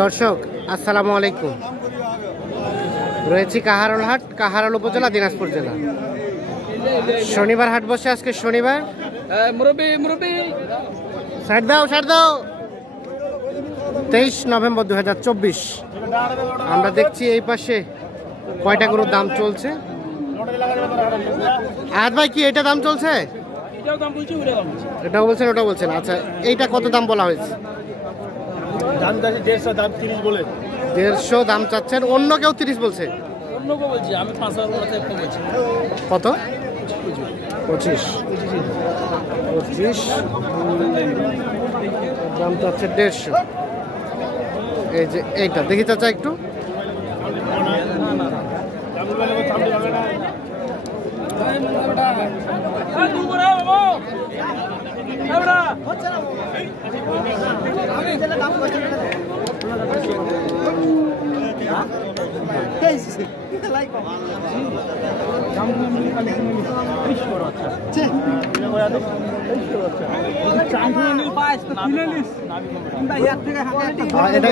দর্শক আসসালামু আলাইকুম। রয়েছি কাহারোল হাট, কাহারোল উপজেলা, দিনাজপুর জেলা। শনিবার হাট বসে আজকে শনিবার। সাইড দাও 23 নভেম্বর 2024। আমরা দেখছি এই পাশে কয়টা গরুর দাম চলছে। আজ ভাই কি এটা দাম চলছে? এটাও বলছেন ওটাও বলছেন। আচ্ছা এইটা কত দাম বলা হয়েছে? দাম 150, দাম 30 বলে। 150 দাম চাচ্ছেন, অন্য কেউ 30 বলছে। অন্য কেউ বলছি, আমি 5,000 কম বলছি। কত? 25 দাম চাচ্ছে 150। এই যে এইটা দেখি চাচা একটু।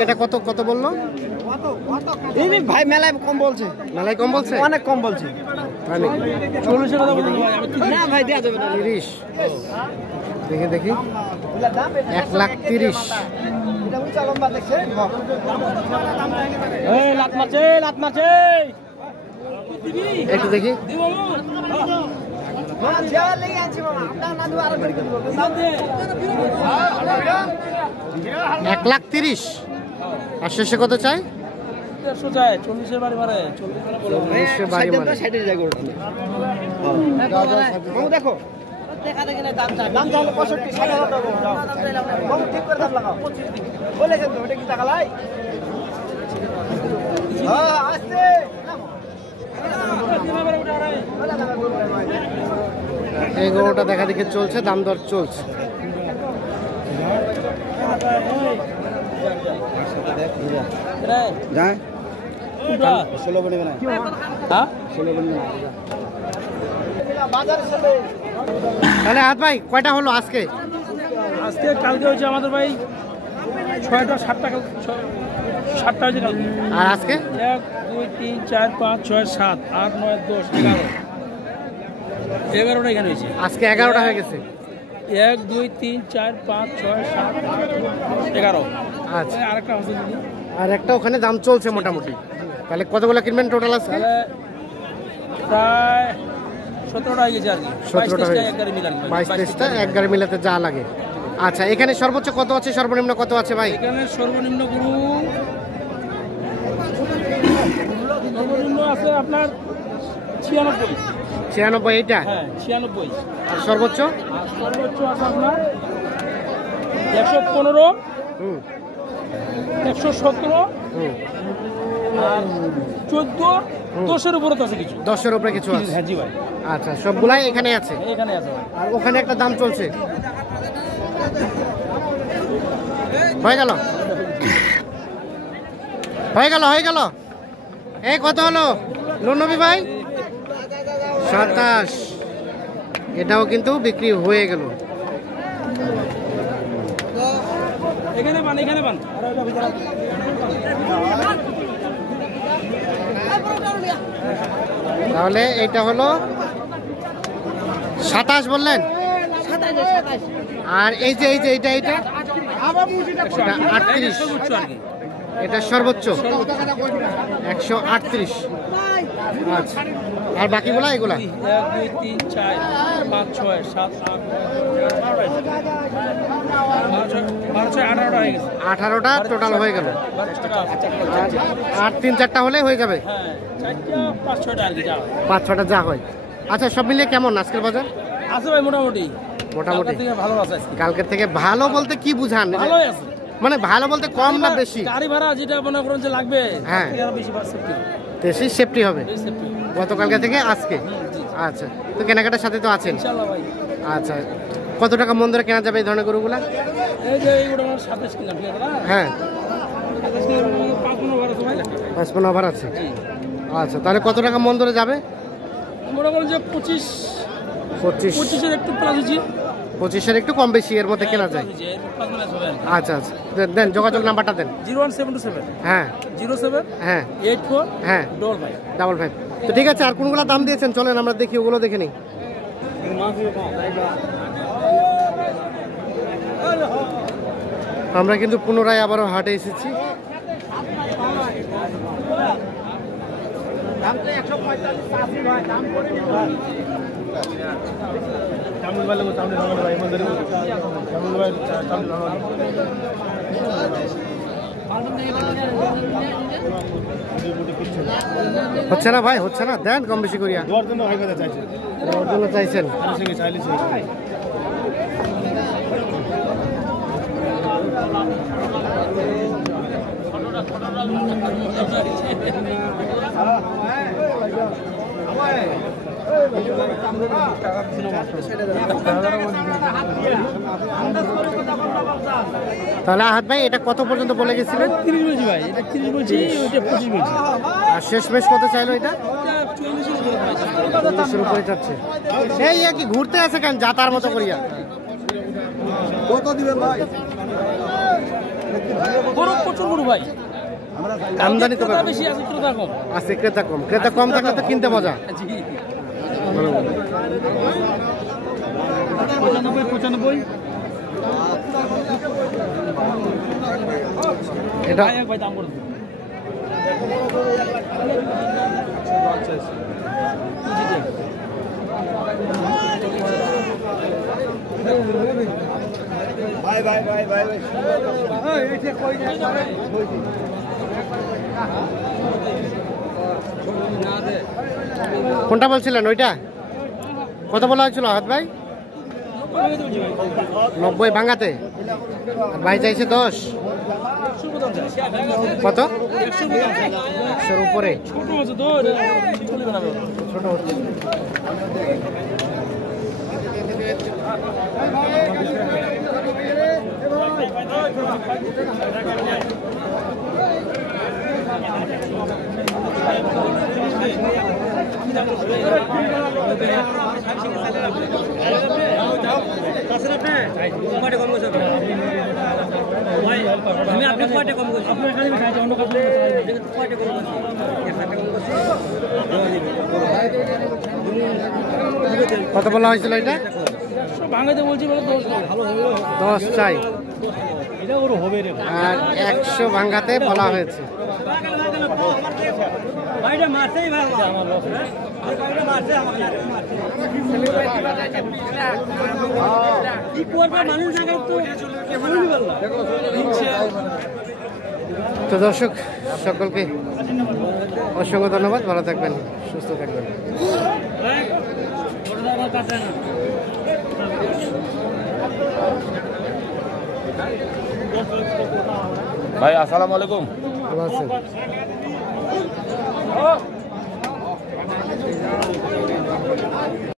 এটা কত কত বললো ভাই? মেলায় কম বলছে, মেলায় কম বলছে, অনেক কম বলছে। 30 দেখি দেখি 1,30,000। একটু দেখি 1,30,000। আর শেষে কত চাই? 150 চাই। 40 বাড়ি মারে, 40 বাড়ি মারে। দেখো দাম চাইলে 65, 60,000 টাকা ঠিক করে দাম লাগাও বলেছেন তো। ওটা কি টাকা লাই? আসছে এই গরুটা দেখা দেখি চলছে, দাম দর চলছে। তাহলে হাত ভাই কয়টা হলো আজকে? আজকে কালকে হয়েছে আমাদের ভাই 6টা 7টা, 7টা হয়েছে কালকে। আর আজকে 1 2 3 4 5 6 7 8 9 10 11টা এখানে হয়েছে। আজকে 11টা হয়ে গেছে। 1 2 3 4 5 6 7 8 11। আচ্ছা আরেকটা আছে যদি, আর একটা ওখানে দাম চলছে মোটামুটি। তাহলে কতগুলো কিনবেন টোটাল আছে? প্রায় 17টা হয়ে গেছে আর কি। 17টা হয়ে 22-23টা এক গাড়ি মিলে আর কি। 22-23টা এক গাড়ি মিলাতে যা লাগে। আচ্ছা এখানে সর্বোচ্চ কত আছে, সর্বনিম্ন কত আছে ভাই? এখানে সর্বনিম্ন আছে আপনার 96। 96 এইটা? হ্যাঁ 96। আর সর্বোচ্চ? আর সর্বোচ্চ আছে আপনার 115, 117 আর 14, 10-এর উপরে তো আছে কিছু। 10-এর উপরে কিছু আছে? হ্যাঁ জি ভাই। আচ্ছা সবগুলাই এখানে আছে? এখানে আছে। আর ওখানে একটা দাম চলছে, হয়ে গেল এই কত হলো লুনবী ভাই? 27। এটাও কিন্তু বিক্রি হয়ে গেল। এখানে বান তাহলে এইটা হলো 27 বললেন। আর এই যে এইটা 38। এটা সর্বোচ্চ 138। আচ্ছা আর বাকিগুলা এগুলা 1 2 3 4 5 6 7 8 18টা টোটাল হয়ে গেল। আর 3-4টা হলে হয়ে যাবে। হ্যাঁ 4টা 5-6টা আর কি যা হয়। 5-6টা যা হয়। আচ্ছা সব মিলিয়ে কেমন আজকের বাজার? আছে ভাই মোটামুটি ভালো আছে। কালকের থেকে ভালো বলতে কি বুঝান? ভালোই আছে, মানে ভালো বলতে কম না বেশি? গাড়ি ভাড়া যেটা মনে করেন যে লাগবে, হ্যাঁ বেশি সেফটি হবে গতকালকে থেকে আজকে। আচ্ছা তো কেনাকাটার সাথে তো আছেন ইনশাআল্লাহ ভাই। আচ্ছা কত টাকা মন ধরে কেনা যাবে এই ধরনের গরুগুলা? এই যে এইগুলো 27 কিলো ঠিক আছে না? হ্যাঁ 27 কিলো 5-15 বার আছে ভাই। 55 ওভার আছে। আচ্ছা তাহলে কত টাকা মন ধরে যাবে? মনে করেন যে 25 25-এর একটু প্লাস হচ্ছে। 25-এর একটু কম বেশি এর মধ্যে কেনা যায়। আচ্ছা আচ্ছা, দেন যোগাযোগ নাম্বারটা দেন। 01727 হ্যাঁ 07 হ্যাঁ 84 হ্যাঁ 55। তো ঠিক আছে, আর কোনগুলো দাম দিয়েছেন চলেন আমরা দেখি, ওগুলো দেখে নিই। আমরা কিন্তু পুনরায় আবারও হাটে এসেছি। দাম তো 145 ভাই, দাম করে নিন ভাই। হচ্ছে না ভাই, হচ্ছে না, দেন কম বেশি করিয়া। দেওয়ার জন্য ভাই কথা চাইছে, দেওয়ার জন্য চাইছেন। সঙ্গে চাইলে তাহলে আহাদ ভাই এটা কত পর্যন্ত বলে গেছিলেন? 30 বলছি ভাই, এটা 30 বলছি, ওইটা 25 বলছি। আর শেষ মেশ কত চাইলো এটা? 40 শুরু করে যাচ্ছে। এই কি ঘুরতে আছে কেন যাতার মতো করিয়া? কত দিবেন ভাই? বড় প্রচুর বড় ভাই, আমদানি তো ক্রেতা বেশি আছে, ক্রেতা কম। আছে, ক্রেতা কম। ক্রেতা কম থাকলে তো কিনতে মজা। জি 95 এটা ভাই দাম করে দিন। ভাই ভাই ভাই ভাই এইটা কই না কোনটা বলছিলেন? ওইটা কত বলা হয়েছিল আহাদ ভাই? 90 ভাঙাতে। আর ভাই চাইছে 10। কত? 100-এর উপরে। ছোট আছে তো, চলে যাবে। ছোট হচ্ছে। আমি আপনি কয়টা কম করছি? আপনার কাছে খাইছি, অন্য কাছে কয়টা কম করছি? কত বলা হয়েছিল এটা? ভাঙাতে বলছি বলে 10 ভালো হবে, 10 চাই। এটা ওর হবে রে। আর 100 ভাঙাতে বলা হয়েছে। ভাইটা মারতেই ভালো আমার লস, ভাইটা মারতে আমাকে কি করবে মানুষ জায়গায় তো বলি বললা। তো দর্শক সকলকে অসংখ্য ধন্যবাদ, ভালো থাকবেন, সুস্থ থাকবেন। ভাই আসসালামু আলাইকুম। ভালো আছেন?